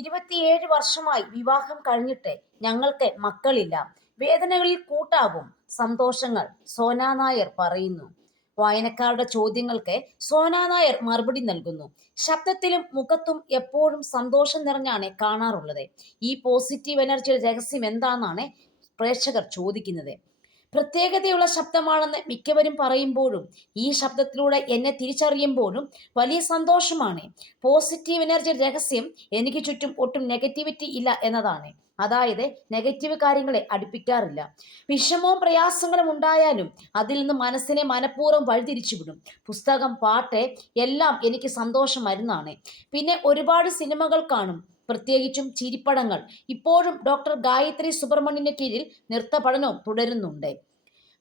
27 വർഷമായി വിവാഹം കഴിഞ്ഞിട്ട് ഞങ്ങൾക്ക് മക്കളില്ല. വേദനകളിൽ കൂട്ടാകും സന്തോഷങ്ങൾ, സോന നായർ പറയുന്നു. വായനക്കാരുടെ ചോദ്യങ്ങൾക്ക് സോന നായർ മറുപടി നൽകുന്നു. ശബ്ദത്തിലും മുഖത്തും എപ്പോഴും സന്തോഷം നിറഞ്ഞാണ് കാണാറുള്ളത്. ഈ പോസിറ്റീവ് എനർജിയുടെ രഹസ്യം എന്താണെന്നാണ് പ്രേക്ഷകർ ചോദിക്കുന്നത്. പ്രത്യേകതയുള്ള ശബ്ദമാണെന്ന് മിക്കവരും പറയുമ്പോഴും ഈ ശബ്ദത്തിലൂടെ എന്നെ തിരിച്ചറിയുമ്പോഴും വലിയ സന്തോഷമാണ്. പോസിറ്റീവ് എനർജി രഹസ്യം എനിക്ക് ചുറ്റും ഒട്ടും നെഗറ്റിവിറ്റി ഇല്ല എന്നതാണ്. അതായത് നെഗറ്റീവ് കാര്യങ്ങളെ അടുപ്പിക്കാറില്ല. വിഷമവും പ്രയാസങ്ങളും ഉണ്ടായാലും അതിൽ നിന്ന് മനസ്സിനെ മനഃപൂർവ്വം വഴിതിരിച്ചുവിടും. പുസ്തകം, പാട്ട് എല്ലാം എനിക്ക് സന്തോഷം മരുന്നാണ്. പിന്നെ ഒരുപാട് സിനിമകൾ കാണും, പ്രത്യേകിച്ചും ചിരിപ്പടങ്ങൾ. ഇപ്പോഴും ഡോക്ടർ ഗായത്രി സുബ്രഹ്മണ്യന് കീഴിൽ നൃത്ത പഠനവും തുടരുന്നുണ്ട്.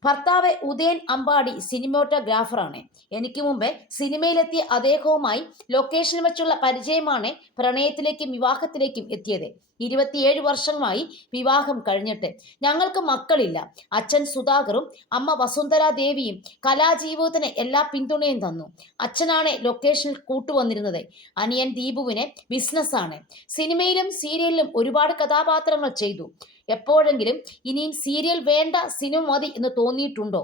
ഭർത്താവ് ഉദയൻ അമ്പാടി സിനിമോട്ടോഗ്രാഫറാണ്. എനിക്ക് മുമ്പേ സിനിമയിലെത്തിയ അദ്ദേഹവുമായി ലൊക്കേഷനിൽ വെച്ചുള്ള പരിചയമാണ് പ്രണയത്തിലേക്കും വിവാഹത്തിലേക്കും എത്തിയത്. 27 വർഷമായി വിവാഹം കഴിഞ്ഞിട്ട് ഞങ്ങൾക്ക് മക്കളില്ല. അച്ഛൻ സുധാകറും അമ്മ വസുന്ധര ദേവിയും കലാജീവിതത്തിന് എല്ലാ പിന്തുണയും തന്നു. അച്ഛനാണ് ലൊക്കേഷനിൽ കൂട്ടുവന്നിരുന്നത്. അനിയൻ ദീപുവിന് ബിസിനസ്സാണ്. സിനിമയിലും സീരിയലിലും ഒരുപാട് കഥാപാത്രങ്ങൾ ചെയ്തു. എപ്പോഴെങ്കിലും ഇനിയും സീരിയൽ വേണ്ട, സിനിമ മതി എന്ന് തോന്നിയിട്ടുണ്ടോ?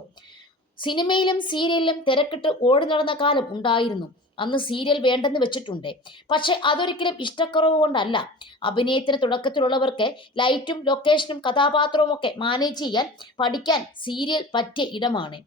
സിനിമയിലും സീരിയലിലും തിരക്കിട്ട് ഓടി നടന്ന കാലം ഉണ്ടായിരുന്നു. അന്ന് സീരിയൽ വേണ്ടെന്ന് വെച്ചിട്ടുണ്ട്. പക്ഷെ അതൊരിക്കലും ഇഷ്ടക്കുറവ് കൊണ്ടല്ല. അഭിനയത്തിന് തുടക്കത്തിലുള്ളവർക്ക് ലൈറ്റും ലൊക്കേഷനും കഥാപാത്രവും ഒക്കെ മാനേജ് ചെയ്യാൻ പഠിക്കാൻ സീരിയൽ പറ്റിയ ഇടമാണ്.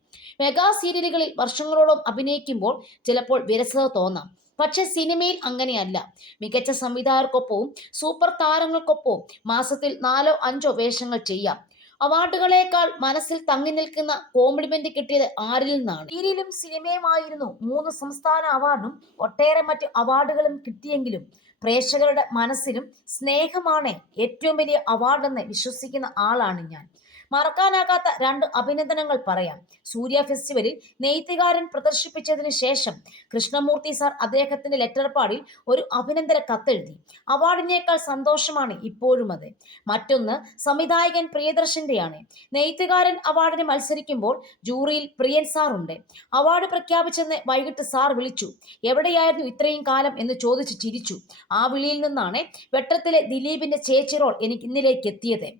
മെഗാ സീരിയലുകളിൽ വർഷങ്ങളോളം അഭിനയിക്കുമ്പോൾ ചിലപ്പോൾ വിരസത തോന്നാം. പക്ഷെ സിനിമയിൽ അങ്ങനെയല്ല. മികച്ച സംവിധായകർക്കൊപ്പവും സൂപ്പർ താരങ്ങൾക്കൊപ്പവും മാസത്തിൽ 4-5 വേഷങ്ങൾ ചെയ്യാം. അവാർഡുകളേക്കാൾ മനസ്സിൽ തങ്ങി നിൽക്കുന്ന കോംപ്ലിമെന്റ് കിട്ടിയത് ആരിൽ നിന്നാണ്? സീരിയലും സിനിമയുമായിരുന്നു 3 സംസ്ഥാന അവാർഡും ഒട്ടേറെ മറ്റ് അവാർഡുകളും കിട്ടിയെങ്കിലും പ്രേക്ഷകരുടെ മനസ്സിലും സ്നേഹമാണ് ഏറ്റവും വലിയ അവാർഡെന്ന് വിശ്വസിക്കുന്ന ആളാണ് ഞാൻ. മറക്കാനാകാത്ത 2 അഭിനന്ദനങ്ങൾ പറയാം. സൂര്യ ഫെസ്റ്റിവലിൽ നെയ്ത്തുകാരൻ പ്രദർശിപ്പിച്ചതിന് ശേഷം കൃഷ്ണമൂർത്തി സാർ അദ്ദേഹത്തിന്റെ ലെറ്റർ പാഡിൽ ഒരു അഭിനന്ദന കത്തെഴുതി. അവാർഡിനേക്കാൾ സന്തോഷമാണ് ഇപ്പോഴും അത്. മറ്റൊന്ന് സംവിധായകൻ പ്രിയദർശന്റെയാണ്. നെയ്ത്തുകാരൻ അവാർഡിന് മത്സരിക്കുമ്പോൾ ജൂറിയിൽ പ്രിയൻ സാർ ഉണ്ട്. അവാർഡ് പ്രഖ്യാപിച്ചെന്ന് വൈകിട്ട് സാർ വിളിച്ചു. എവിടെയായിരുന്നു ഇത്രയും കാലം എന്ന് ചോദിച്ച് ചിരിച്ചു. ആ വിളിയിൽ നിന്നാണ് വെട്ടത്തിലെ ദിലീപിന്റെ ചേച്ചി റോൾ എനിക്ക് ഇന്നിലേക്ക് എത്തിയത്.